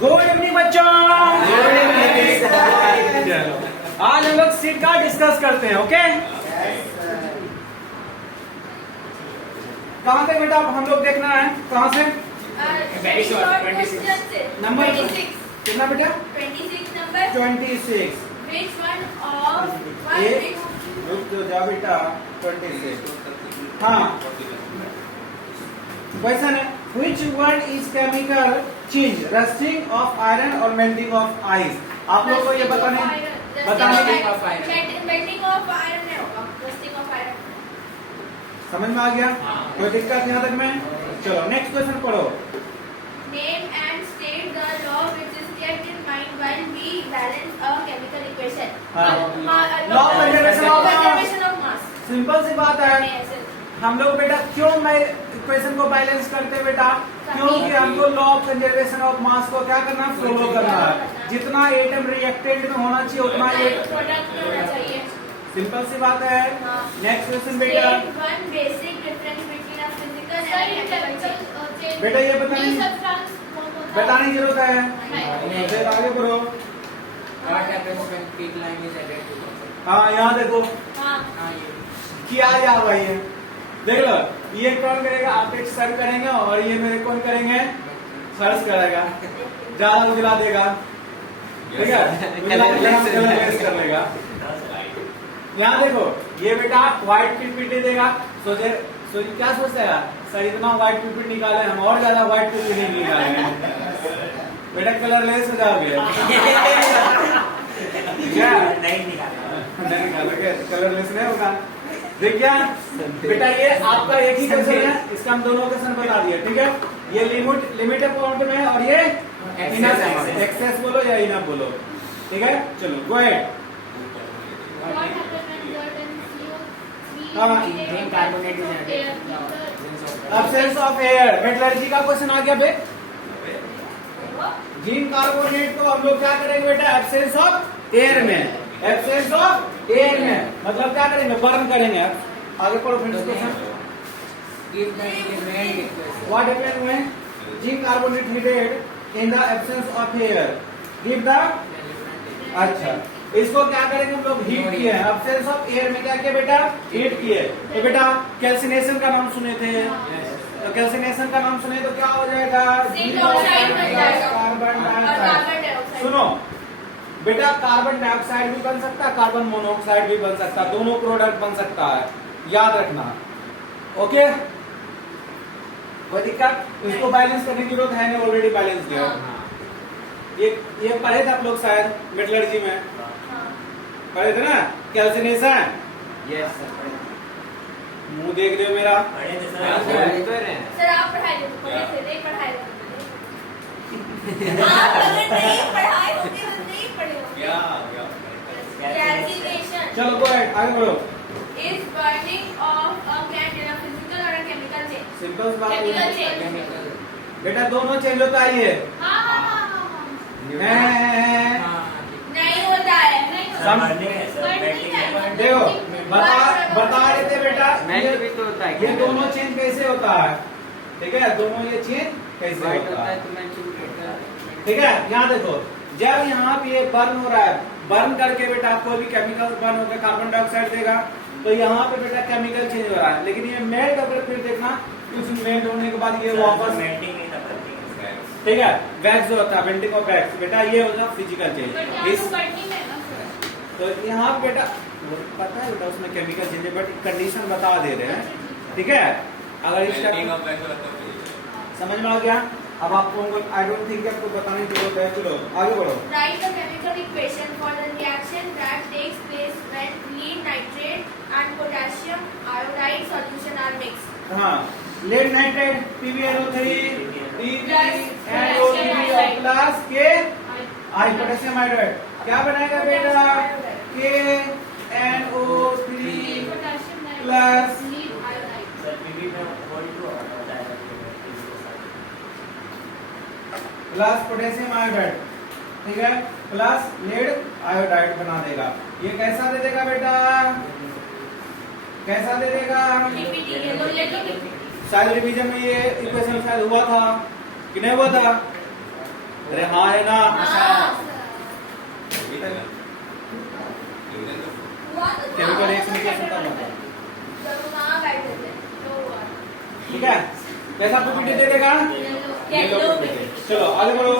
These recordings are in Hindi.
गुड इवनिंग बच्चों। आज हम लोग सीट का डिस्कस करते हैं। ओके, कहाँ से बेटा हम लोग देखना है? कहाँ से? नंबर कितना बेटा? 26 नंबर। 26। Which one of एक रुक तो जा बेटा। 26। हाँ, क्वेश्चन है which one is chemical change rusting of iron or melting of ice? आप लोग को ये बताने की melting of iron है होगा, rusting of iron। समझ में आ गया? कोई दिक्कत यहाँ तक में? चलो नेक्स्ट क्वेश्चन पढ़ो। Name and state the law which is kept in mind while we balance a chemical equation। Law of conservation of mass। Simple सी बात है। हम लोग बेटा क्यों मैं इक्वेशन को बैलेंस करते बेटा? क्योंकि हमको law of conservation of mass को क्या करना, फॉलो करना है। जितना एटम रिएक्टेंट में होना चाहिए उतना प्रोडक्ट होना चाहिए। सिंपल सी बात है। नेक्स्ट क्वेश्चन बेटा। One basic difference between a physical and chemical बेटा ये बताने की जरूरत है। फिर आगे बढ़ो। हाँ यहाँ देखो क्या याद भाई है, देख लो। ये कौन करेगा? आप एक सर्च करेंगे और ये मेरे कौन करेंगे? सर्च करेगा, ज्यादा उजला देगा, ठीक है, कर लेगा। यहाँ देखो ये बेटा व्हाइट पीपीटी देगा। सोचे क्या सोचता है सर, इतना व्हाइट पीपीटी निकाले हम और ज्यादा व्हाइट पीपीटी निकालेंगे। बेटा कलरलेस हो जाओगे। नहीं निकालोगे, कलरलेस नहीं होगा। देखिए बेटा ये आपका एक ही क्वेश्चन है, इसका हम दोनों क्वेश्चन बता दिए, ठीक है। ये लिमिट अमाउंट में है और ये एक्सेस बोलो या इनफ बोलो, ठीक है। चलो go ahead. Absence of air, metallurgy का क्वेश्चन आ गया बे। जिंक कार्बोनेट को हम लोग क्या करेंगे बेटा? एब्सेंस ऑफ एयर में, एब्सेंस ऑफ एयर में मतलब क्या करेंगे? बर्न करेंगे। आगे पढ़ो friends question. What happened when zinc carbonate heated in the absence of air? Give the, अच्छा इसको क्या करेंगे हम लोग? हीट किए हैं। एब्सेंस ऑफ एयर में क्या किया बेटा? हीट किए। ये बेटा कैल्सिनेशन का नाम सुने थे, तो कैल्सिनेशन का नाम सुने तो क्या हो जाएगा? Carbon dioxide. सुनो बेटा, कार्बन डाइऑक्साइड भी बन सकता है, कार्बन मोनोऑक्साइड भी बन सकता है, दोनों प्रोडक्ट बन सकता है, याद रखना। ओके, कोई दिक्कत? इसको बैलेंस करने की जरूरत है नहीं, ऑलरेडी बैलेंस किया। ये पढ़े थे आप लोग शायद मेटलर्जी में, पढ़े थे ना कैल्सिनेशन। यस सर, मुंह देख रहे हो मेरा? सर आप पढ़ाए थे, नहीं पढ़ाए थे। आप अगर नहीं पढ़ाए होंगे तो नहीं पढ़े होंगे। कैल्सिनेशन। चलो गो अहेड, आगे बढ़ो। Is burning of a candle a physical or a chemical change? Simple बात Chemical है change। बेटा, दोनों चेंज होता है। ये नहीं होता है, देखो बता रहे थे बेटा, ये दोनों चेंज कैसे होता है, ठीक है। दोनों ये चेंज कैसे होता है, ठीक है। यहाँ देखो, जब यहाँ पे ये बर्न हो रहा है, बर्न करके बेटा कोई भी केमिकल बर्न होकर कार्बन डाइऑक्साइड देगा, तो यहाँ पे बेटा केमिकल चेंज हो रहा है। लेकिन ये मेल्ट अगर फिर देखना, कुछ मेल्ट होने के बाद ये वापस, ठीक है, वैक्स जो होता है, मेल्टिंग ऑफ वैक्स, बेटा ये होगा फिजिकल चेंज। तो यहाँ बेटा पता है बेटा उसमें केमिकल चेंज है, बट कंडीशन बता दे रहे हैं, ठीक है। अगर इसका समझ में आ गया, अब आपको आई डोंट थिंक आपको बताने की जरूरत है। चलो आगे बढ़ो। Write the chemical equation for the reaction that takes place when lead nitrate and potassium iodide solution are mixed। हाँ, lead nitrate PbNO3 PbNO3 plus के आई पोटेशियम आयोडाइड क्या बनाएगा बेटा? KNO3 प्लस पोटेशियम आयोडाइड, ठीक है, प्लस लेड आयोडाइड बना देगा। ये कैसा दे देगा बेटा? कैसा दे देगा? शायद रिवीजन में ये इक्वेशन शायद हुआ था कि नहीं हुआ था? अरे हाँ है ना? केमिकल रिएक्शन कैसे करना है? ठीक है, कैसा पीपीटी दे देगा? चलो आगे बढ़ो।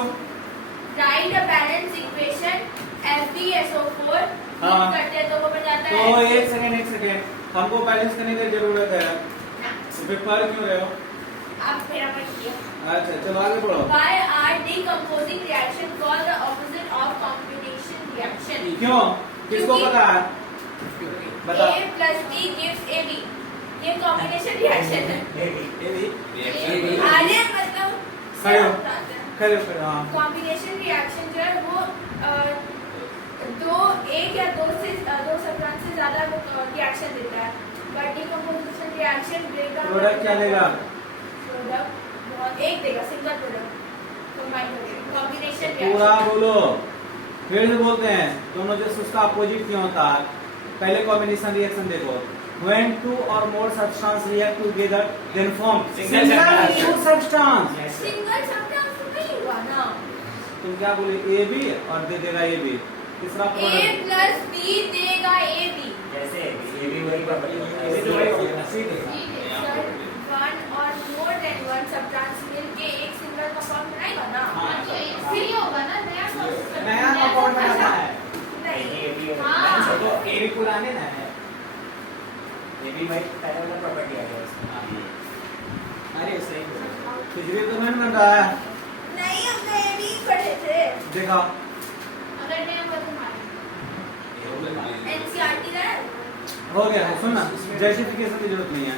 Right a balance equation FbSO4 हाँ। करते हैं तो वो बन जाता तो है। एक सेकेंड, हमको बैलेंस करने की जरूरत है, तो फिर पर क्यों रहे हो? आप मेरा मत किया। अच्छा चलो आगे बढ़ो। Why are decomposing reaction called the opposite of combination reaction? क्यों? किसको क्योंकि- पता है? बता। A plus B gives AB. ये कॉम्बिनेशन रिएक्शन है। अरे मतलब खड़े हो। खड़े हाँ। कॉम्बिनेशन रिएक्शन जो है वो एक या दो सब्सटेंस से ज्यादा रिएक्शन देता है। But decomposition reaction breakdown product क्या देगा? प्रोडक्ट बहुत एक देगा, सिंगल प्रोडक्ट कंबाइन हो गया कॉम्बिनेशन पूरा रिएक्शन। बोलो, फिर से बोलते हैं, दोनों जैसे उसका अपोजिट क्यों होता है? पहले कॉम्बिनेशन रिएक्शन देखो, when two or more substance react together then form Single single substance. Single substance तो नहीं हुआ ना। तुम क्या बोले? ए बी और दे देगा ए बी, तीसरा A प्रोडक्ट plus B देगा AB। जैसे ये भी वही प्रॉपर्टी होता है। ये तो वही होगा, ठीक है। Sir, one or more than one substance मिलके एक सिंगल कंपाउंड बनाएगा ना। हाँ। फिर ये होगा ना नया नया कंपाउंड बनाना है, नहीं। ये भी हाँ। तो ए बी पुराने ना है। ये भी वही पहले वाला प्रॉपर्टी आ गया उसमें। अरे सही खिचड़ी तो नहीं बन रहा है, नहीं हम तो ये भी पढ़े थे। देखा अगर नहीं होगा तुम्हारे NCERT का है। हो गया। सुन ना, जस्टिफिकेशन की जरूरत नहीं है,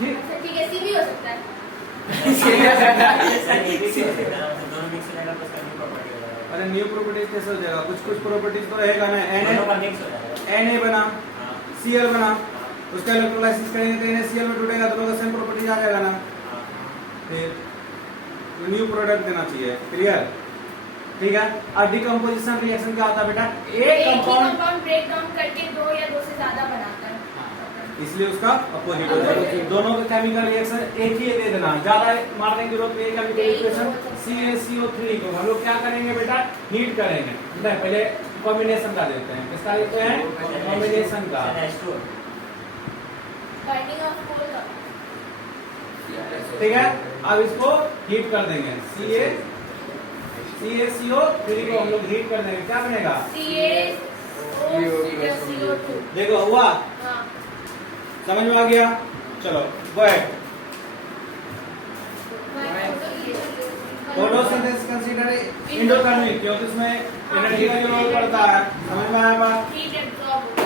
ठीक? अच्छा ठीक है, C भी हो सकता है। ये भी हो सकता है, दोनों मिक्स हो जाएगा तो उसका न्यू प्रॉपर्टी हो जाएगा। अरे न्यू प्रॉपर्टीज कैसे हो जाएगा? कुछ कुछ प्रॉपर्टीज तो रहेगा ना। दोनों का मिक्स हो जाएगा। Na बना, हाँ, Cl बना, हाँ, उसका इलेक्ट्रोलाइसिस करेंगे तो NaCl में टूटेगा तो दोनों का सेम प्रॉपर्टीज आ जाएगा ना। हाँ। फिर न्यू प्रोडक्ट देना चाहिए, क्लियर? ठीक है। और डिकम्पोजिशन रिएक्शन क्या होता है बेटा? एक कंपाउंड ब्रेक डाउन करके दो या दो से ज्यादा बनाता है। इसलिए उसका अपोजिट हो जाएगा। दोनों का केमिकल रिएक्शन एक ही दे देना, ज्यादा मारने की जरूरत नहीं है। केमिकल रिएक्शन CaCO3 को हम लोग क्या करेंगे बेटा? हीट करेंगे। नहीं, पहले कॉम्बिनेशन का देते हैं। किसका देते हैं? कॉम्बिनेशन का। H2O। बाइंडिंग ऑफ कोल का। ठीक है, अब इसको हीट कर देंगे। CaCO3 को हम लोग हीट कर देंगे, क्या बनेगा? CO2। देखो हुआ, हाँ। समझ में आ गया? चलो go ahead. Photosynthesis consider endothermic, क्योंकि उसमें एनर्जी का जो रोल पड़ता है। समझ में आया बात? हीट एब्जॉर्ब होगा।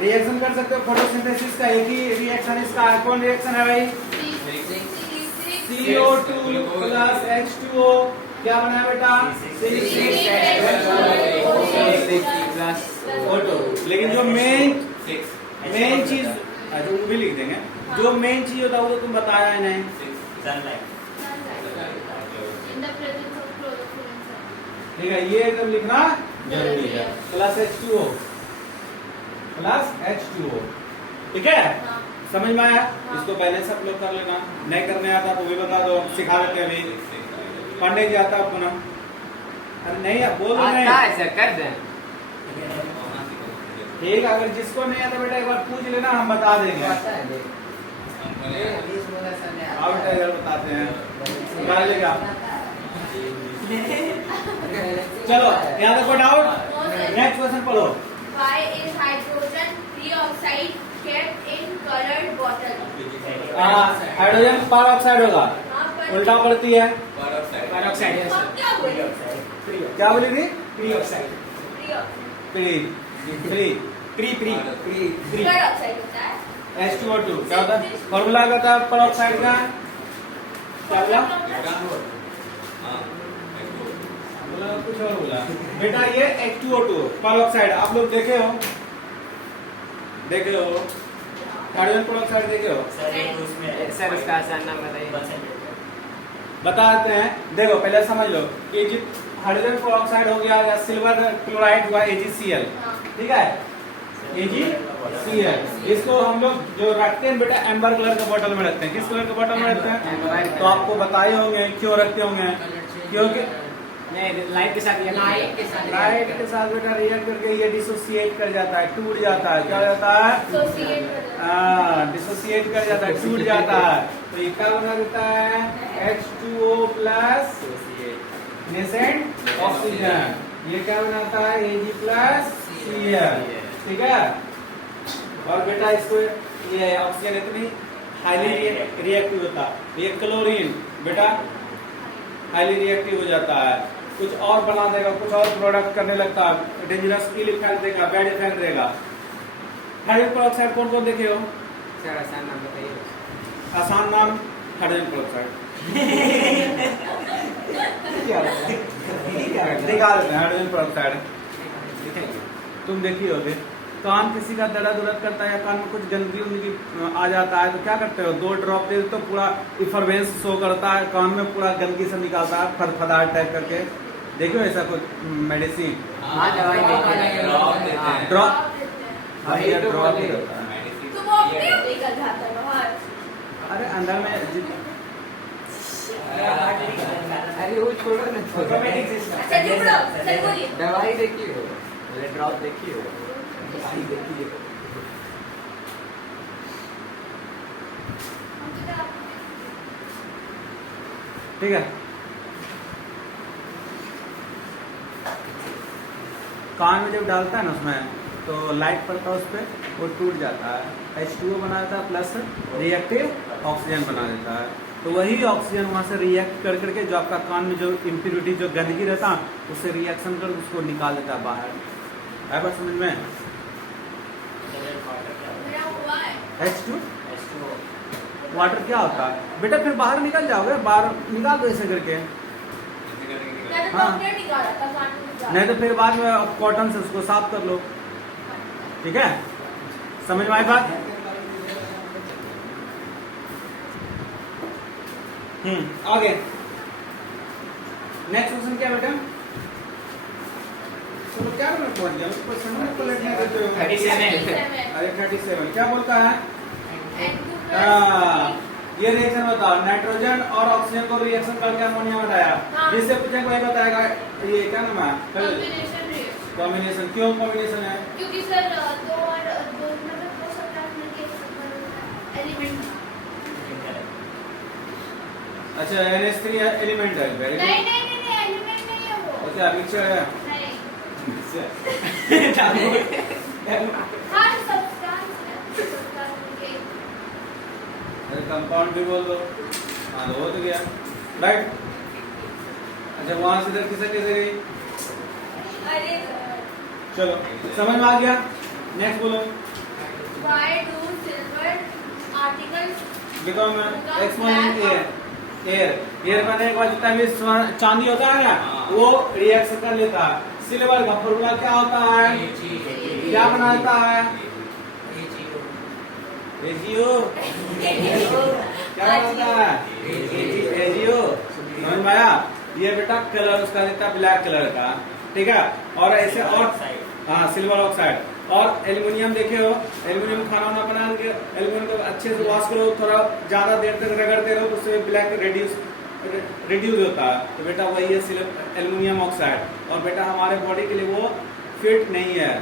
रिएक्शन कर सकते हो फोटोसिंथेसिस का, एक ही रिएक्शन इसका है। कौन रिएक्शन है भाई? CO2 प्लस H2O क्या बना है बेटा? O2। लेकिन जो मेन चीज वो भी लिख देंगे, जो मेन चीज होता है वो तो तुम बताया ही नहीं। Sunlight। ठीक है, ये एकदम लिखना जरूरी है। प्लस H2O, प्लस H2O, ठीक है? समझ में आया? इसको पहले सब लोग कर लेना, नहीं करने आता तो भी बता दो, सिखा देते अभी। पढ़ने की आता आपको ना? अरे नहीं आप बोल नहीं सर कर दें। ठीक, अगर जिसको नहीं आता बेटा एक बार पूछ लेना, हम बता देंगे। आओ बेटा इधर बताते हैं, सिखा लेगा। चलो यहाँ तक डाउट। नेक्स्ट क्वेश्चन पढ़ो। Why is hydrogen peroxide kept in colored bottle? Hydrogen पर ऑक्साइड होगा, हाँ, पर उल्टा पड़ती है। पेरोक्साइड हम क्या बोले? क्या बोली थी? पेरोक्साइड पेरोक्साइड होता है। H2O2 क्या होता है? फॉर्मूला क्या होता है पर ऑक्साइड का? क्या बोला? बोला कुछ और बोला बेटा। ये H2O2 पर ऑक्साइड आप लोग देखे हो? हाइड्रोजन पर ऑक्साइड देखे हो? सर एक उसमें सर उसका आसान नाम बताइए। परसेंटेज। बताते हैं, देखो पहले समझ लो कि हाइड्रोजन पर ऑक्साइड हो गया या सिल्वर क्लोराइड हुआ AgCl, हाँ। ठीक है? AgCl, इसको हम लोग जो रखते हैं बेटा एम्बर कलर के बोतल में रखते हैं। किस कलर के बोतल में रखते हैं? तो आपको बताए होंगे क्यों रखते होंगे, क्योंकि नहीं लाइट के साथ लाइट के साथ लाइट के साथ बेटा रिएक्ट करके ये डिसोसिएट कर जाता है, टूट जाता है। क्या हो जाता है? Associate with it. हाँ, डिसोसिएट कर जाता है, टूट जाता है। तो ये क्या बना देता है? H2O plus nascent oxygen. ये क्या बनाता है? Ag plus Cl। ठीक है। और बेटा इसको ये ऑक्सीजन इतनी हाईली रिएक्टिव होता है। ये क्लोरीन बेटा हाईली रिएक्टिव हो जाता है, कुछ और बना देगा, कुछ और प्रोडक्ट करने लगता है, डेंजरस कील फैल देगा, बैड इफेक्ट देगा। हाइड्रोजन पेरोक्साइड कौन कौन देखे हो? सर आसान नाम बताइए। आसान नाम हाइड्रोजन पेरोक्साइड। दिखा देते हैं हाइड्रोजन पेरोक्साइड। तुम देखी होगे कान किसी का दर्द उर्द करता है या कान में कुछ गंदगी उंदगी आ जाता है तो क्या करते हो? 2 ड्रॉप दे तो पूरा इफरवेंस शो करता है, कान में पूरा गंदगी से निकालता है, फदफदाहट टाइप करके। देखो ऐसा कुछ मेडिसिन हाँ दवाई देते हैं, ड्रॉप देते हैं। ड्रॉप तो वो अपने आप निकल जाता है बाहर। अरे अंदर में अरे वो छोड़ो ना, ऑटोमेटिक सिस्टम। अच्छा चुप रहो, सर बोलिए। दवाई देखी हो, ड्रॉप देखी हो, दवाई देखी हो। ठीक है। कान में जब डालता है ना उसमें तो लाइट पड़ता है उस पर, वो टूट जाता है, H2O बना देता है प्लस रिएक्टिव ऑक्सीजन बना देता है। तो वही ऑक्सीजन वहां से रिएक्ट कर करके जो आपका कान में जो इम्प्योरिटी जो गंदगी रहता है उससे रिएक्शन कर उसको निकाल देता है बाहर। है बात समझ में? मेरा हुआ है। H2 वाटर क्या होता है बेटा? फिर बाहर निकल जाओगे, बाहर निकाल दो ऐसे करके, मैं तो हाँ। डॉक्टर निकाला था कान में निकाला। नहीं तो फिर बाद में आप कॉटन से उसको साफ कर लो। ठीक है, समझ में आई बात? आगे नेक्स्ट क्वेश्चन क्या बेटा? चलो क्या नंबर पहुंच गया? क्वेश्चन नंबर को लेने देते हो। 37। अरे 37 क्या बोलता है? N2+, ये रिएक्शन बताओ, नाइट्रोजन और ऑक्सीजन को रिएक्शन करके अमोनिया बनाया। हाँ। जिससे पूछेंगे वही बताएगा। ये क्या नाम है? combination reaction। कॉम्बिनेशन। क्यों कॉम्बिनेशन है? क्योंकि सर दो और दो मतलब दो सब्सटेंस मिलके एलिमेंट। अच्छा NH3 एलिमेंट है। वेरी नहीं गुड। नहीं नहीं नहीं एलिमेंट नहीं है वो। अच्छा मिक्सचर है। नहीं। मिक्सचर। हर सब्सटेंस मिलके। अरे कंपाउंड भी बोल दो। हाँ तो हो तो गया राइट। अच्छा वहां से इधर किसे कैसे गई? अरे चलो समझ में आ गया। नेक्स्ट बोलो। why do silver articles become exponent air air बनने के बाद जितना भी चांदी होता है ना वो रिएक्शन कर लेता है। सिल्वर का फॉर्मूला क्या होता है? क्या बनाता है? एजीओ। क्या बनाता है? एजीओ। समझ में आया? ये बेटा कलर उसका देता है ब्लैक कलर का। ठीक है। और ऐसे और हाँ सिल्वर ऑक्साइड और एल्युमिनियम देखे हो? एल्युमिनियम खाना वाना बना के एल्युमिनियम को अच्छे से वॉश करो, थोड़ा ज्यादा देर तक रगड़ते रहो तो उससे ब्लैक रिड्यूस होता है। तो बेटा वही है एल्युमिनियम ऑक्साइड। और बेटा हमारे बॉडी के लिए वो फिट नहीं है।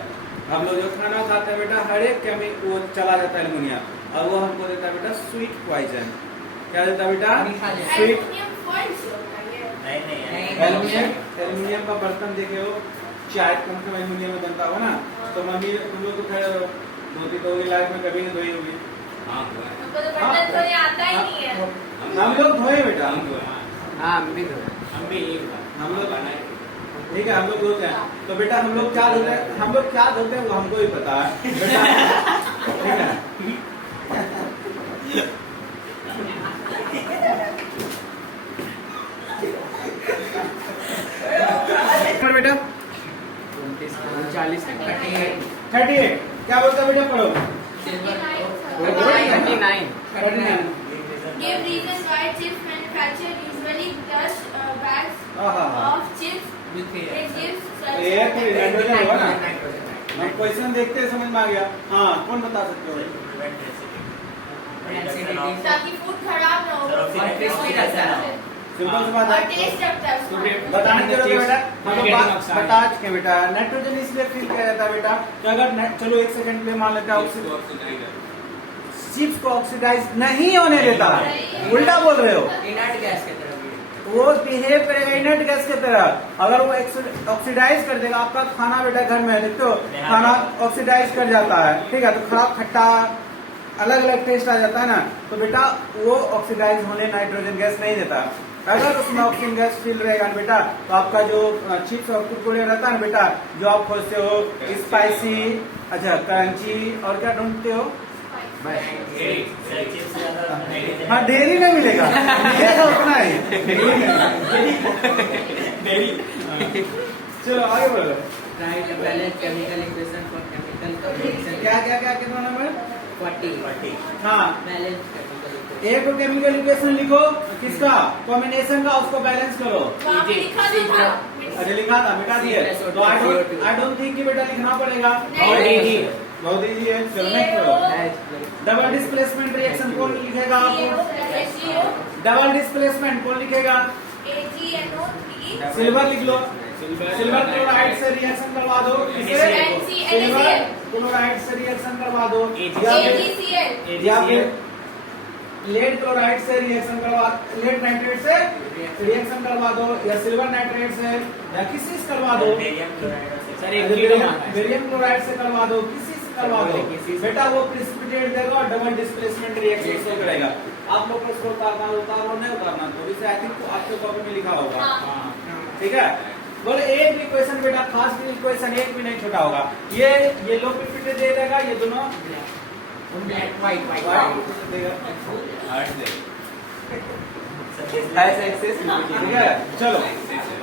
हम लोग जो खाना खाते हैं बेटा हर एक केमिकल वो चला जाता है एल्युमिनियम और वो हमको देता है बेटा स्वीट पॉइजन। क्या देता है बेटा? स्वीट। एल्युमिनियम फॉइल से होता है। नहीं एल्युमिनियम का बर्तन देखे हो? चाय कम से कम एल्युमिनियम में बनता होगा ना। तो मम्मी तुम लोग तो खैर धोती तो होगी, लाइफ में कभी नहीं धोई होगी। हमको तो बर्तन धोने आता ही नहीं है। हम लोग धोए बेटा। हाँ हम भी तो हम लोग ठीक है हम लोग धोते हैं। तो बेटा हम लोग क्या धोते हैं? हम लोग क्या धोते हैं वो हमको ही पता है बेटा। ठीक है। बेटा 40 38 क्या बोलता है बेटा? पढ़ो। 39 Give reason why chips manufacturer usually crush bags हाँ। of chips. It gives such. ये तो नाइट्रोजन होगा ना। हम क्वेश्चन देखते हैं समझ में आ गया। हाँ कौन बता सकते हो? ताकि फूड खराब ना हो। और crispy रहता है। सिंपल सी बात और है। टेस्ट रखता है उसका। बताने की जरूरत है बेटा, हम Getting लोग oxide. बता चुके हैं बेटा। नाइट्रोजन इसलिए फील किया जाता है बेटा कि अगर चलो एक सेकंड पे मान लेते हैं चिप्स को ऑक्सीडाइज नहीं होने देता, उल्टा बोल रहे हो, इनर्ट गैस की तरह भी। वो बिहेव करेगा इनर्ट गैस की तरह। अगर वो ऑक्सीडाइज कर देगा, आपका खाना बेटा घर में है, देखते हो खाना ऑक्सीडाइज कर जाता है, ठीक है, तो खराब खट्टा अलग अलग टेस्ट आ जाता है ना, तो बेटा वो ऑक्सीडाइज होने नाइट्रोजन गैस नहीं देता। अगर उसमें ऑक्सीजन गैस फिल रहेगा ना बेटा, तो आपका जो चिप्स और कुरकुरे रहता है ना बेटा, जो आप खोजते हो स्पाइसी, अच्छा क्रंची और क्या ढूंढते हो, हाँ डेयरी नहीं मिलेगा, मिलेगा उतना ही। चलो आगे बोलो। Try to balance chemical equation for chemical reaction. क्या क्या क्या कितना नंबर? 40. हाँ, Balance chemical equation. एक को केमिकल इक्वेशन लिखो, किसका कॉम्बिनेशन का, उसको बैलेंस करो। वहाँ पे लिखा तो था। अच्छा लिखा था, मिटा दिए, तो आई डोंट थिंक कि बेटा लिखना पड़ेगा। नहीं। बहुत इजी है, चलो नेक्स्ट करो। डबल डिस्प्लेसमेंट रिएक्शन कौन लिखेगा? डबल डिस्प्लेसमेंट कौन लिखेगा? AgNO3 सिल्वर लिख लो, सिल्वर क्लोराइड से रिएक्शन करवा दो, सिल्वर क्लोराइड से रिएक्शन करवा दो, AgCl या फिर लेड क्लोराइड से रिएक्शन करवा, लेड नाइट्रेट से रिएक्शन करवा दो, या सिल्वर नाइट्रेट से, या किसी से करवा दो, बेरियम क्लोराइड से करवा दो, किसी से करवा दो बेटा, वो प्रिसिपिटेट देगा और डबल डिस्प्लेसमेंट रिएक्शन से करेगा। आप लोग को इसको उतारना नहीं उतारना, तो इसे आई थिंक आपके कॉपी में लिखा होगा, ठीक है। बोले एक भी क्वेश्चन बेटा, खास भी क्वेश्चन एक भी नहीं छोटा होगा। ये येलो प्रिसिपिटेट दे देगा, ये दोनों White. देगा, Has access. ठीक है। चलो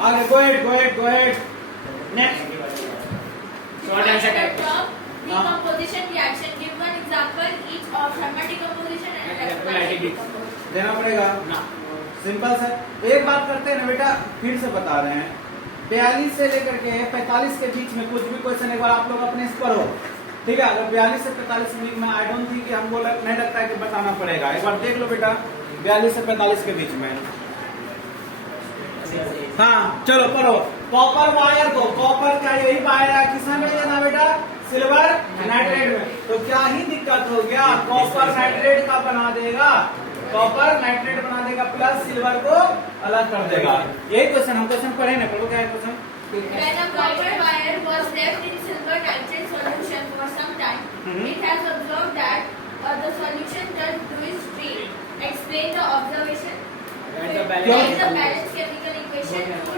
आगे, go ahead next. Short answer type. Decomposition reaction. Give one example each of thermal decomposition and electrolytic decomposition. देना पड़ेगा ना सिंपल सा। एक बात करते हैं ना बेटा, फिर से बता रहे हैं, 42 से लेकर के 45 के बीच में कुछ भी क्वेश्चन एक बार आप लोग अपने से पढ़ो, ठीक है। अगर 42 से 45 के बीच में आई डोंट थिंक कि हमको नहीं लगता है कि बताना पड़ेगा, एक बार देख लो बेटा 42 से 45 के बीच में। हाँ चलो पढ़ो। कॉपर वायर को, कॉपर का यही वायर है, किसमें भेज देना बेटा? सिल्वर नाइट्रेट में। तो क्या ही दिक्कत हो गया, कॉपर नाइट्रेट का बना देगा, कॉपर नाइट्रेट बना देगा प्लस सिल्वर को अलग कर देगा। यही क्वेश्चन हम पढ़े ना, पढ़ो क्या है question? When a copper wire was left in silver nitrate solution for some time, it has observed that the solution does do its treat. Explain the observation. Write the balance. Write the balanced chemical equation to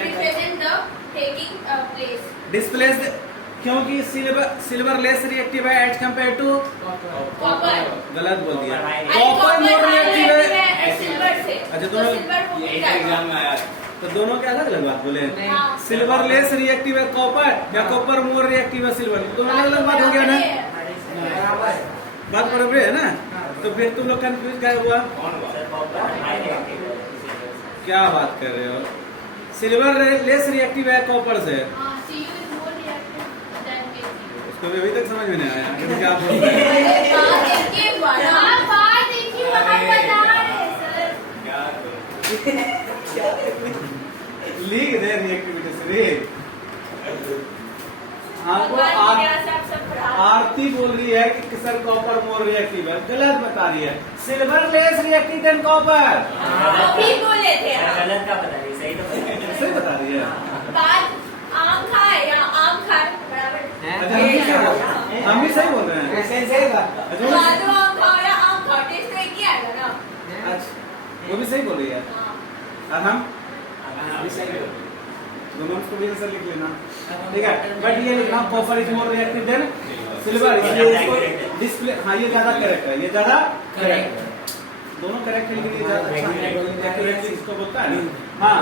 represent the taking place. Displaced, क्योंकि सिल्वर लेस रिएक्टिव है एज कम्पेयर टू Copper. गलत बोल दिया। And कॉपर मोर रिएक्टिव है, silver से। अच्छा, तो दोनों- silver को ये मिला है। एग्जाम में आया। तो दोनों के अलग अलग बात बोले। हाँ। सिल्वर लेस रिएक्टिव है कॉपर, या कॉपर मोर रिएक्टिव है सिल्वर, दोनों अलग अलग बात हो गया ना, बात बराबर है ना। तो फिर तुम लोग कंफ्यूज क्या हुआ? क्या बात कर रहे हो? सिल्वर लेस रिएक्टिव है कॉपर से, हाँ, Cu is more reactive than Kc. उसको भी अभी तक समझ में नहीं आया कि क्या बोल रहे हैं। बात देखिए वहाँ, बात देखिए वहाँ बता रहे हैं सर। लिख दे रिएक्टिविटी से रिएक्ट। आपको भगवान की दया से आप सब पढ़ा। आरती बोल रही है कि सर कॉपर मोर रिएक्टिव है, गलत बता रही है। Silver less reactive than copper, अभी बोले थे आप। गलत का बता रही, सही तो बता रही। सही बता रही है। बात आम खाए या आम खाए बराबर। अच्छा हम भी सही बोल रहे हैं। अच्छा काजू आम खाओ या आम खाओ, टेस्ट तो एक ही आएगा ना। अच्छा वो भी सही बोल रही है। हाँ। और हम दोनों को भी आंसर लिख लेना, ठीक है। बट ये लिखना copper is more reactive than silver, इसलिए इसको डिस्प्ले, हाँ ये ज्यादा करेक्ट है, ये ज्यादा करेक्ट है। दोनों करेक्ट है, लेकिन ये ज्यादा अच्छा एक्यूरेसी इसको बोलता है ना। हाँ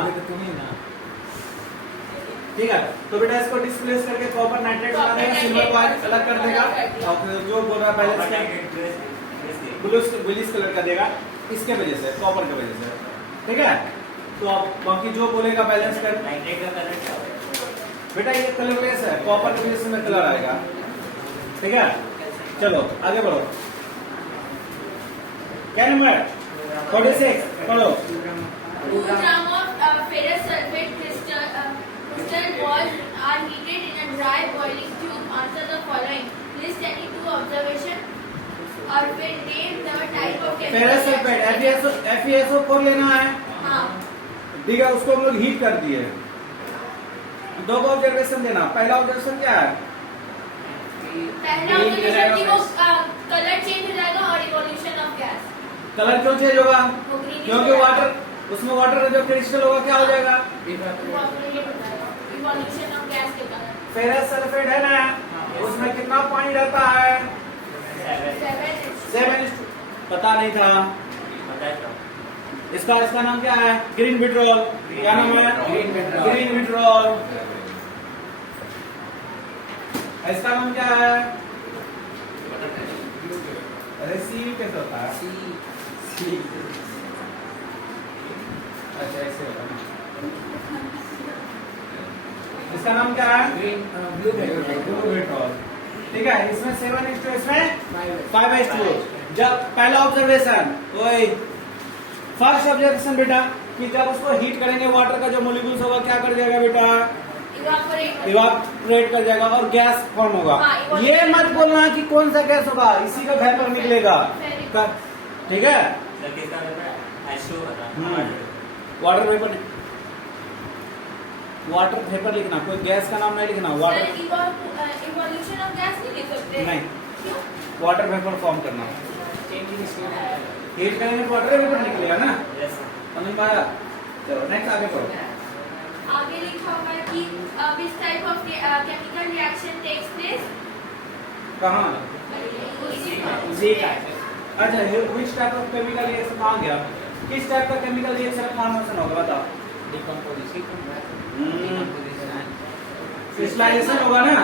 ठीक है। तो बेटा इसको डिस्प्लेस करके कॉपर नाइट्रेट बना देगा, सिल्वर को अलग कर देगा, और फिर जो बोल रहा है बैलेंस ब्लूइश कलर का देगा, इसके वजह से, कॉपर की वजह से, ठीक है। तो अब बाकी जो बोलेगा बैलेंस कर, नाइट्रेट का कलर क्या होगा? बेटा ये कलरलेस है, कॉपर की वजह से में कलर आएगा, ठीक है। चलो आगे बढ़ो। क्या नंबर 46 पढ़ो। 2 grams of ferrous sulfate crystal balls are heated in a dry boiling tube. Answer the following. List any 2 observation और फिर name the type of chemical ferrous sulphate FeSO4 लेना है, हाँ ठीक है, उसको हम लोग हीट कर दिए। दो को ऑब्जर्वेशन देना। पहला ऑब्जर्वेशन क्या है? पहला ऑब्जर्वेशन कि वो कलर चेंज हो जाएगा और इवोल्यूशन ऑफ गैस कलर क्यों चेंज होगा? वो ग्रीन क्योंकि वाटर, उसमें वाटर का जो क्रिस्टल होगा क्या हो जाएगा? इवोल्यूशन ऑफ गैस के कारण फेरस सल्फेट है ना, उसमें कितना पानी रहता है? 7 पता नहीं था। इसका नाम क्या है? Green vitriol. क्या नाम है? Green vitriol. इसका नाम क्या है? अरे सी कैसे होता है? अच्छा ऐसे होता है। इसका नाम क्या है? Blue vitriol. ठीक है, इसमें 7:2, इसमें 5:2। जब पहला ऑब्जर्वेशन, फर्स्ट ऑब्जर्वेशन बेटा, कि जब उसको हीट करेंगे वाटर का जो मोलिक्यूल्स होगा क्या कर जाएगा बेटा? इवापोरेट कर जाएगा और गैस फॉर्म होगा। ये मत बोलना कि कौन सा गैस होगा, इसी का वेपर निकलेगा। ठीक है, वाटर वेपर, वाटर वेपर लिखना, कोई गैस का नाम नहीं लिखना। वाटर इवोल्यूशन ऑफ गैस नहीं लिख सकते नहीं, क्यों? वाटर वेपर फॉर्म करना। हीट करेंगे वाटर वेपर निकलेगा ना, समझ में आया? चलो नेक्स्ट आगे बढ़ो। आगे लिखा हुआ है कि which type of chemical reaction takes place? कहाँ? अच्छा, which type of chemical reaction कहाँ गया? किस टाइप का केमिकल रिएक्शन फॉर्मेशन होगा बताओ? क्रिस्टलाइजेशन होगा ना?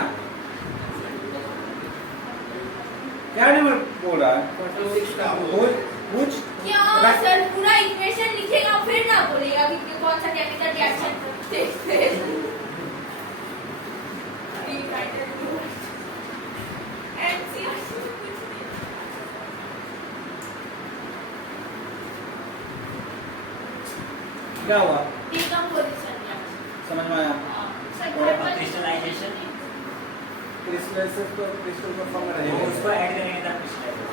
क्या नंबर बोल रहा है? कुछ क्या सर पूरा इक्वेशन लिखेगा फिर ना बोलेगा कि कौन सा केमिकल रिएक्शन takes place? क्या हुआ? Decomposition समझ में आया? क्रिस्टलाइजेशन क्रिस्टलाइजेशन तो क्रिस्टल का फॉर्म रहेगा, उसको ऐड करेंगे तब क्रिस्टलाइजेशन।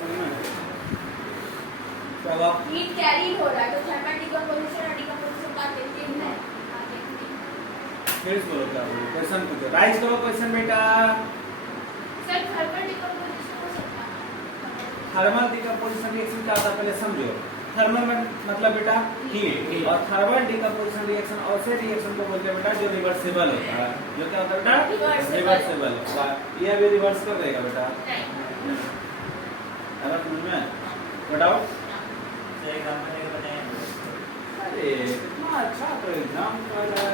समझ में? क्या हुआ? हीट कैरी हो रहा है तो थर्मल डिकम्पोजिशन और डिकम्पोजिशन का देखते हैं। फिर बोलो क्या बोलो, क्वेश्चन पूछो, राइज करो क्वेश्चन बेटा। सर थर्मल डिकम्पोजिशन हो सकता है? थर्मल डिकम्पोजिशन रिएक्शन क्या होता है पहले समझो। थर्मल मतलब बेटा हीट, और थर्मल डिकम्पोजिशन रिएक्शन ऐसे रिएक्शन को बोलते हैं बेटा जो रिवर्सिबल होता है। जो क्या होता है बेटा? रिवर्सिबल होता है। ये अभी रिवर्स कर देगा बेटा। नहीं। अगर समझ में बताओ। एग्जांपल देके बताएं। अरे कितना अच्छा तो एग्जाम्पल है।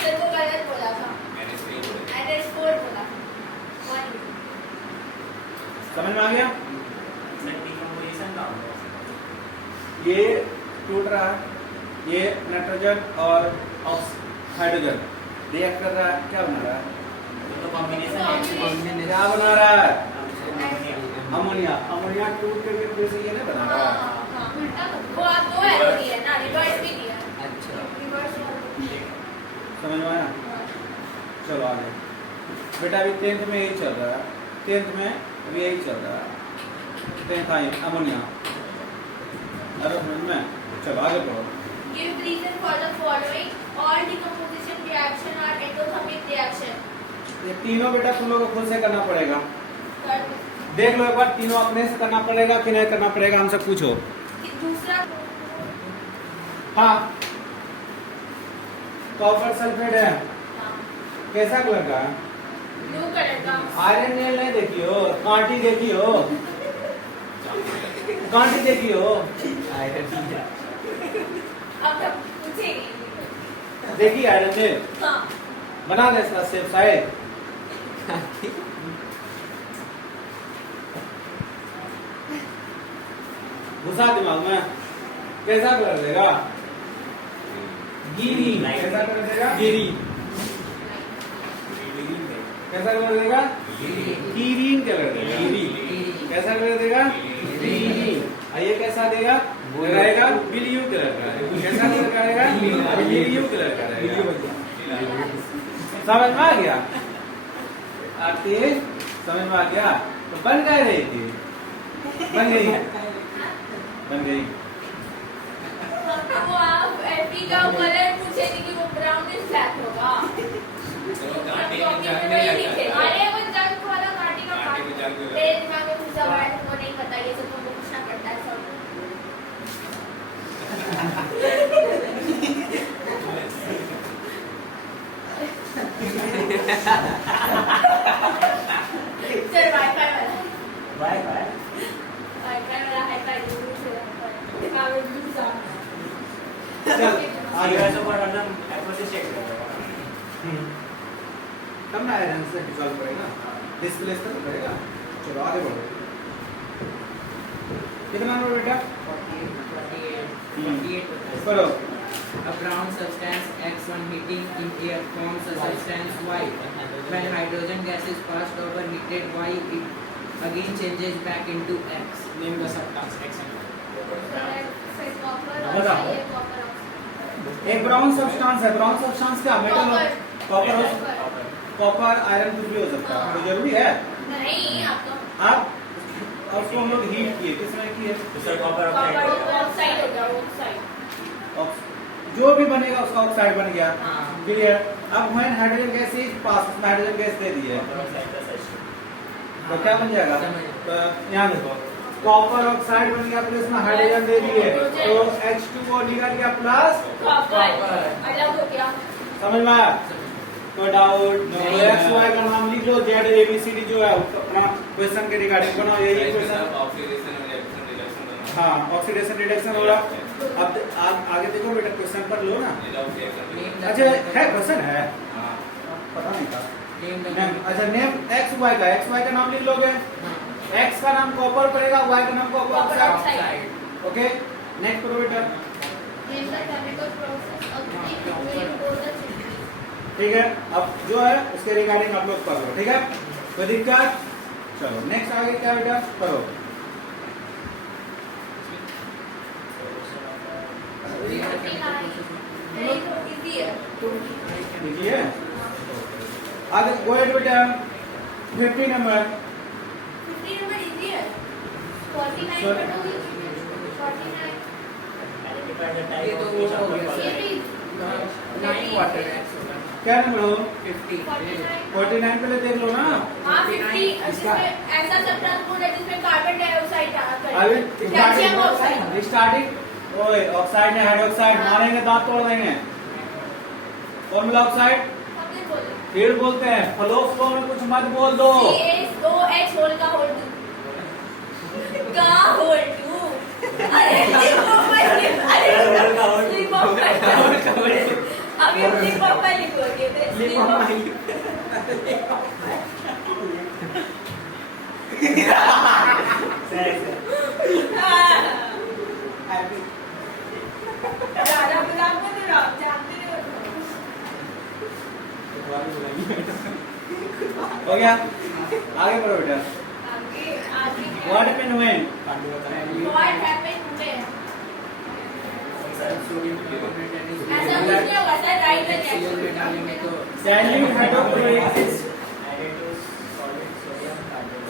सर वो गलत बोला था। NH4 बोला था। समझ में आ गया? डिकम्पोजिशन का होगा। ये टूट रहा है, ये नाइट्रोजन और हाइड्रोजन रिएक्ट कर रहा है, क्या बना रहा है? तो कॉम्बिनेशन क्या बना रहा है? अमोनिया। अमोनिया टूट करके फिर से ये नहीं बना रहा है। वो आप दो एरो दिए ना, रिवर्स भी दिया। अच्छा रिवर्स समझ में आया? चलो आगे बेटा, अभी 10th में यही चल रहा है, 10th में अभी यही चल रहा है, 10th आई अमोनिया। अरे समझ में? चलो आगे पढ़ो। Give reason for the following. All decomposition reaction are endothermic reaction. ये तीनों बेटा तुम लोगों को खुद से करना पड़ेगा। Third, देख लो एक बार, तीनों अपने से करना पड़ेगा कि नहीं करना पड़ेगा, हमसे पूछो। दूसरा हाँ, कॉपर सल्फेट है, कैसा कलर का है? ब्लू कलर का। आयरन नेल नहीं देखी हो, कांटी देखी हो, कांटी देखी हो, अब तक पूछेगी। देखी आयरन नेल? हाँ। बना दे इसका शेप साइड। घुसा दिमाग में, कैसा कलर देगा? गिरी। कैसा कलर देगा? गिरी। कैसा कलर देगा? ग्रीन कलर देगा। कैसा कलर देगा? ग्रीन। ये कैसा देगा? रहेगा ब्लू कलर का। कैसा कलर का रहेगा? ब्लू कलर का रहेगा। समझ में आ गया? आती समझ में आ गया? तो बन क्या रही थी? बन गई, बन गई। वो आप एपी का कलर पूछे थी कि वो ब्राउनिश ब्लैक होगा। अरे वो जंग वाला काटी का मेरे दिमाग में घुसा हुआ है, वो नहीं पता, ये सब तुमको पूछना पड़ता है सब। चल वाईफाई वाला वाईफाई हाईफाई जरूर से कागज घुसा। चल आगे। ऐसा पर मतलब ऐसे से चेक करो। तब ना आयरन से डिसॉल्व करेगा, डिस्प्लेस तो करेगा। चलो आगे बढ़ो। कितना नंबर बेटा? 48 करो। A brown substance X1 heating in air forms a substance Y. When hydrogen gas is passed over heated Y, it again changes back into X. Name the substance X and Y. बताओ। एक ब्राउन सब्सटेंस है। ब्राउन सब्सटेंस क्या? मेटल, कॉपर, कॉपर आयरन कुछ भी हो सकता है। तो जरूरी है नहीं आप उसको हम लोग हीट किए, किसमें किए? कॉपर ऑक्साइड होगा, ऑक्साइड जो भी बनेगा उसका ऑक्साइड बन गया। हाँ। क्लियर? अब when hydrogen gas is pass, उसमें हाइड्रोजन गैस दे दी है तो क्या बन जाएगा? तो यहाँ देखो, कॉपर ऑक्साइड बन गया, प्लस में हाइड्रोजन दे दिए तो H2O निकल गया प्लस कॉपर अलग हो गया। समझ में आया? तो डाउट एक्स वाई का नाम लिख लो, Z A B C D जो है अपना क्वेश्चन के रिगार्डिंग बनाओ। यही क्वेश्चन, हाँ ऑक्सीडेशन रिडक्शन हो रहा। अब आगे देखो बेटा, क्वेश्चन पर लो ना। अच्छा है, क्वेश्चन है, पता नहीं था। अच्छा नेम एक्स वाई का, एक्स वाई का नाम लिख लोगे। एक्स का नाम कॉपर पड़ेगा, वाई का नाम कॉपर ऑक्साइड। ओके नेक्स्ट करो बेटा। ठीक है, अब जो है उसके रिगार्डिंग आप लोग पढ़ लो। ठीक है, कोई दिक्कत? चलो नेक्स्ट आगे क्या बेटा करो। देखिए आगे गोएड बेटा 50 नंबर। 50 नंबर इजी है। 49 पर तो 49 ये तो वो हो गया। ये भी 9 वाटर है। क्या नंबर हो? 50 49 पहले देख लो ना। हाँ 50 जिसमें ऐसा सब्सटेंस बोल है जिसमें कार्बन डाइऑक्साइड अभी कैल्शियम ऑक्साइड स्टार्टिंग ओए ऑक्साइड ने हाइड्रोक्साइड मारेंगे, दांत तोड़ देंगे। फॉर्मूला ऑक्साइड हमने बोले फिर बोलते हैं, फ्लो फ्लो में कुछ मत बोल दो। CH2H होल का होल 2 का होल 2। अरे स्लिप ऑफ अभी स्लिप ऑफ का लिखोगे तो स्लिप ऑफ ज़्यादा बुला मत रहो, आप जानते नहीं हो गया, आगे बढ़ो बेटा। आगे आगे what happened when? What happened when ऐसा कुछ नहीं होगा सर, राइट में डालेंगे तो dilute hydrochloric acid,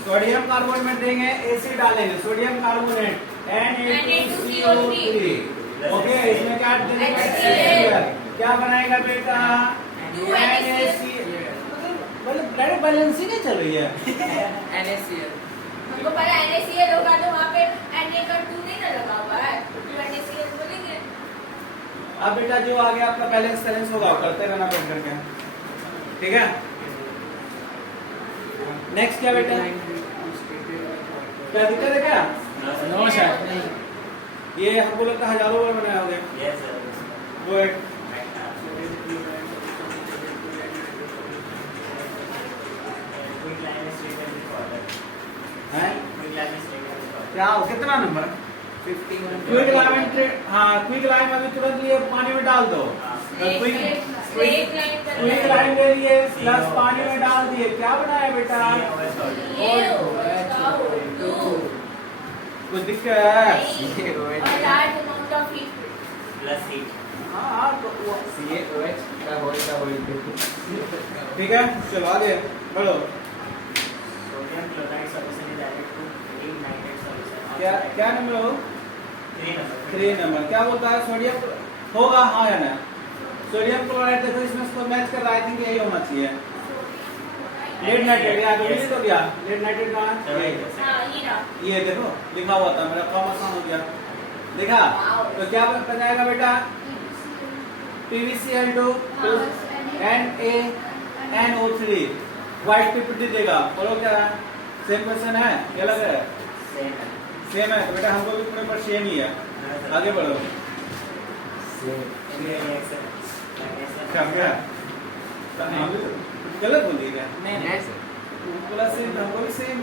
sodium carbonate देंगे, एसिड डालेंगे, सोडियम कार्बोनेट Na2CO3। ओके, इसमें क्या देंगे? क्या बनाएगा बेटा? NaCl। मतलब ब्लड बैलेंस ही नहीं चल रही है। NaCl। हमको पता NaCl होगा तो वहाँ पे Na का 2 नहीं ना लगा हुआ है, तो NaCl बोलेंगे। अब बेटा जो आगे आपका बैलेंस होगा करते रहना बैठ करके, ठीक है? नेक्स्ट क्या बेटा? क्या दिक्कत है क्या? नो सर, ये हमको लगता है हजारों बार बनाया होगा। गुड। क्या हो कितना नंबर? 51। क्विक लाइम, हाँ क्विक लाइम अभी तुरंत ये पानी में डाल दो। Quick straight line quick line ले लिए प्लस पानी में डाल दिए, क्या बनाया बेटा? ये होगा O2 कुछ दिक्कत? और large amount of heat plus heat. हाँ तो CaOH का होल ठीक है, चलो आगे बढ़ो। Sodium chloride solution is added to ignited solution। क्या क्या नंबर हो? 3 नंबर। 3 नंबर। क्या बोलता है? सोडियम होगा, हाँ या ना? सोडियम क्लोराइड देखो इसमें इसको मैच कर रहा है, आई थिंक यही होना चाहिए। लेड नाइट्रेट या तो ये तो क्या? लेड नाइट्रेट कहाँ है? हाँ ये रहा ये देखो लिखा हुआ था, मेरा काम आसान हो गया। देखा? तो क्या बन जाएगा बेटा? PbCl2 NaNO3 व्हाइट पीपीटी देगा। बोलो क्या है? सेम क्वेश्चन है क्या लग रहा है? सेम सेम है तो बेटा हमको भी पूरे पर सेम ही है। आगे बढ़ो। क्या क्या? गलत बोल दिए क्या? नहीं सर। बोला सेम, हमको भी सेम,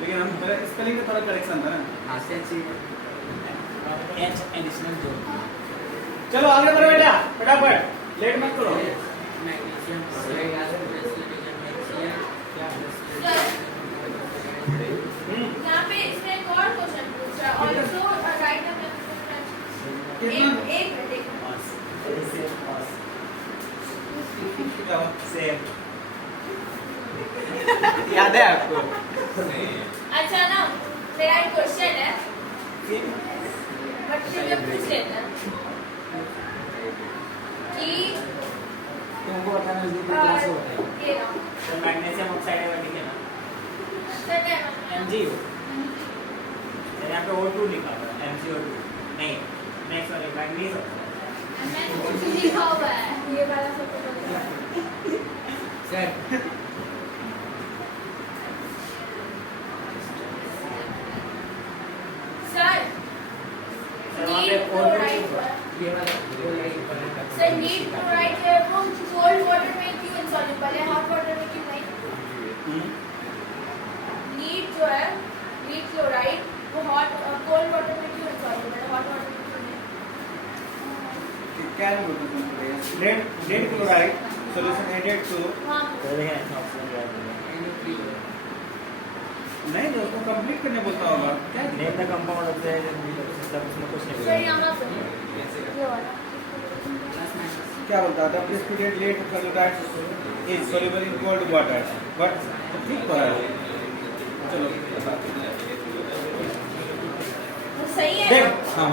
लेकिन हम स्पेलिंग का थोड़ा करेक्शन था ना। हाँ सेंस H एडिशनल जो चलो आगे बढ़ो बेटा, फटाफट लेट मत करो। मैग्नीशियम यहाँ पे इसमें एक और क्वेश्चन पूछ रहा है ऑल्सो राइट द कितना? एक सेम याद है आपको? अच्छा ना मेरा एक क्वेश्चन है बट मुझे पूछ लेते हैं कि तुमको बताना क्लास होता है ये ना तो मैग्नीशियम ऑक्साइड है ठीक है ना? सर क्या MgO यहाँ पे O2 लिखा हुआ है, MgO2 नहीं नहीं सॉरी मैग्नीज मैंने कुछ लिखा हुआ है ये वाला सबको पता है सर सर वहाँ पे नीट O2 क्लोराइड ये वाला सर नीट क्लोराइड है वो कोल्ड वाटर में क्यों इनसॉल्युबल है हॉट वाटर में क्यों नहीं नीट जो है नीट क्लोराइड वो हॉट कोल्ड वाटर में क्यों इनसॉल्युबल है हॉट वाटर में क्यों नहीं क्या बोलते हैं? Lead chloride solution added to हाँ नहीं तो उसको कंप्लीट करने बोलता होगा क्या? Name the compound of the सब उसमें कुछ नहीं सर बोला। यहाँ पे ये वाला क्या बोलता था? Precipitate lead chloride is soluble in cold water, but ठीक तो है। चलो सही है देख, हाँ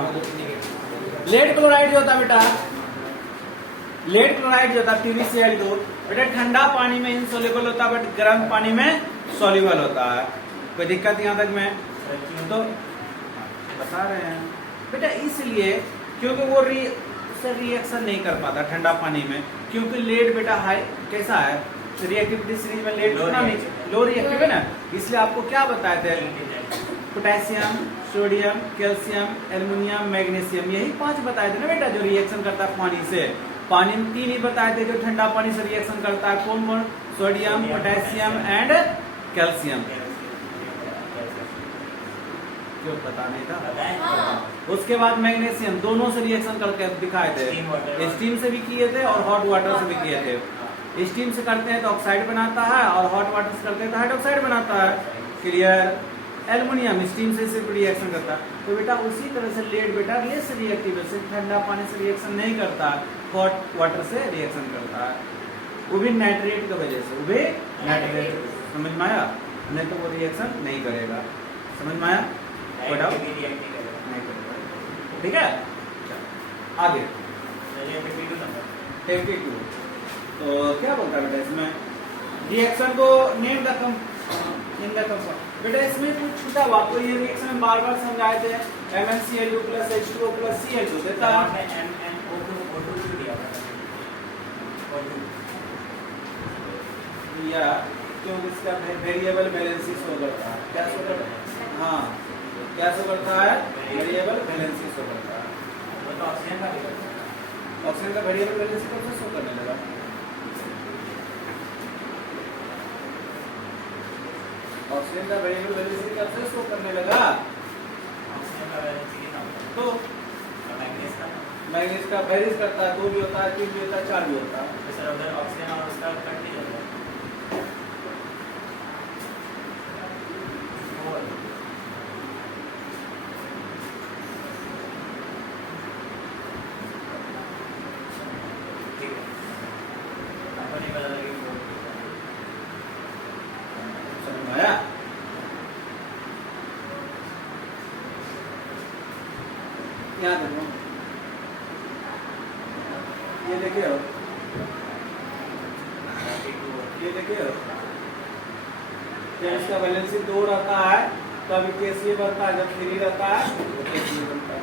लेड क्लोराइड जो होता है बेटा, लेड क्लोराइड जो होता है PbCl2 बेटा ठंडा पानी में इनसॉल्युबल होता है बट गर्म पानी में सॉल्युबल होता है। कोई दिक्कत यहाँ तक में? तो बता रहे हैं बेटा इसलिए क्योंकि वो रिएक्शन नहीं कर पाता ठंडा पानी में, क्योंकि लेड बेटा हाई कैसा है रिएक्टिविटी सीरीज में लेड उतना नहीं लो रिएक्टिव है ना, इसलिए आपको क्या बताए थे? Potassium, sodium, calcium, aluminium, magnesium, यही 5 बताए थे ना बेटा जो रिएक्शन करता है पानी से। पानी में 3 ही बताए थे जो ठंडा पानी से रिएक्शन करता है, कौन कौन? Sodium, potassium and calcium. क्यों पता नहीं था? हाँ उसके बाद मैग्नीशियम, दोनों से रिएक्शन करके दिखाए थे, स्टीम से भी किए थे और हॉट वाटर से भी किए थे। स्टीम से करते हैं तो ऑक्साइड बनाता है और हॉट वाटर से करते हैं तो हाइड्रोक्साइड बनाता है। क्लियर? एल्युमिनियम स्टीम से सिर्फ रिएक्शन करता है। तो बेटा उसी तरह से लेड बेटा लेस रिएक्टिव है, सिर्फ ठंडा पानी से रिएक्शन नहीं करता, हॉट वाटर से रिएक्शन करता है, वो भी नाइट्रेट की वजह से, वो भी नाइट्रेट। समझ में आया? नहीं तो वो रिएक्शन नहीं करेगा। समझ में आया? कोई डाउट नहीं करेगा। ठीक है, आगे 52। तो क्या बोलता है बेटा इसमें? रिएक्शन को नेम द कंपाउंड। बेटा इसमें कुछ छूटा हुआ, आपको ये रिएक्शन बार बार समझाए थे। MnCl2 + H2O + Cl2 देता है या क्योंकि इसका वेरिएबल बैलेंसी शो करता है। क्या शो करता है? हाँ क्या शो करता है? वेरिएबल बैलेंसी शो करता है। ऑक्सीजन का वेरिएबल बैलेंसी कब से शो करने लगा? ऑक्सीजन का वेरिएबल बैलेंसी कब से शो करने लगा? तो मैग्नीज का वेरीज करता है, 2 भी होता है, 3 भी होता है, 4 भी होता है। तो सर उधर ऑक्सीजन और उसका कट नहीं होता ठीक है, आपको नहीं पता लगे समझ में आया? यहाँ देखो, ये देखिए हो, ये देखिए हो, जब इसका वैलेंसी 2 रहता है तब केस ये बनता है, जब 3 रहता है तो केस ये बनता है।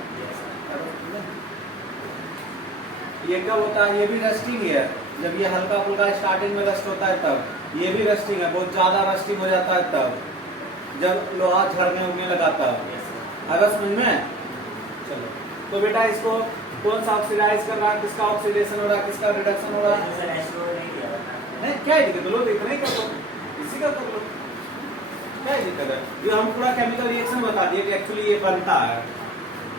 ये कब होता है? ये भी रस्टिंग है, जब ये हल्का फुल्का स्टार्टिंग में रस्ट होता है तब। ये भी रस्टिंग है, बहुत ज्यादा रस्टिंग हो जाता है तब, जब लोहा झड़ने उगने लगाता है। अगर समझ में? चलो, तो बेटा इसको कौन सा ऑक्सीडाइज कर रहा है, किसका ऑक्सीडेशन हो रहा है, किसका रिडक्शन हो रहा है? सर एश्योर नहीं दिया था। नहीं, क्या है दिक्कत? लो इतना ही कर लो, इसी का कर लो, क्या है दिक्कत है? ये हम पूरा केमिकल रिएक्शन बता दिए कि एक्चुअली ये बनता है,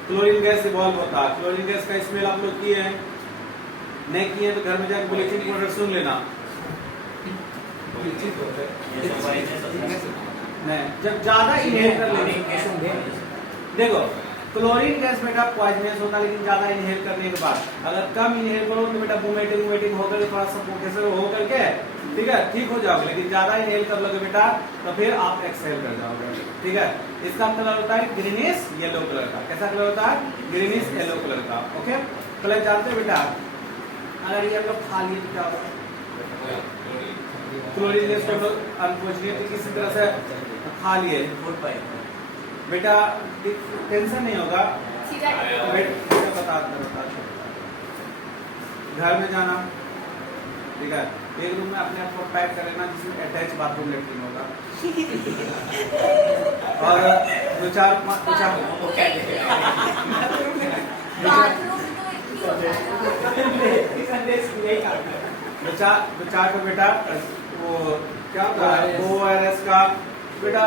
क्लोरीन गैस इवॉल्व होता है। क्लोरीन गैस का स्मेल आप लोग किए हैं? नहीं किए तो घर में जाकर ब्लीचिंग पाउडर सुन लेना। नहीं, जब ज्यादा इनहेल कर लेंगे, देखो क्लोरीन गैस बेटा पॉइजनस होता है, लेकिन ज्यादा इनहेल करने के बाद अगर कम इनहेल करो तो बेटा वोमिटिंग होकर थोड़ा सफोकेशन हो करके ठीक है ठीक हो जाओगे, लेकिन ज्यादा इनहेल कर लोगे बेटा तो फिर आप एक्सहेल कर जाओगे। ठीक है, इसका कलर होता है ग्रीनिश येलो कलर का। कैसा कलर होता है? ग्रीनिश येलो कलर का। ओके, कलर जानते हो बेटा? अगर ये हम लोग खा लिए तो क्या होगा? क्लोरीन गैस को अनफॉर्चुनेटली किसी तरह से खा लिए फूड पाइप बेटा, टेंशन नहीं होगा। सीधा बता घर में जाना, ठीक है, एक रूम में अपने आप को पैक कर लेना जिसमें अटैच बाथरूम लेटरिन होगा, और दो चार बाथरूम तो एक ही होता है। दो चार को बेटा वो क्या होता है ORS का बेटा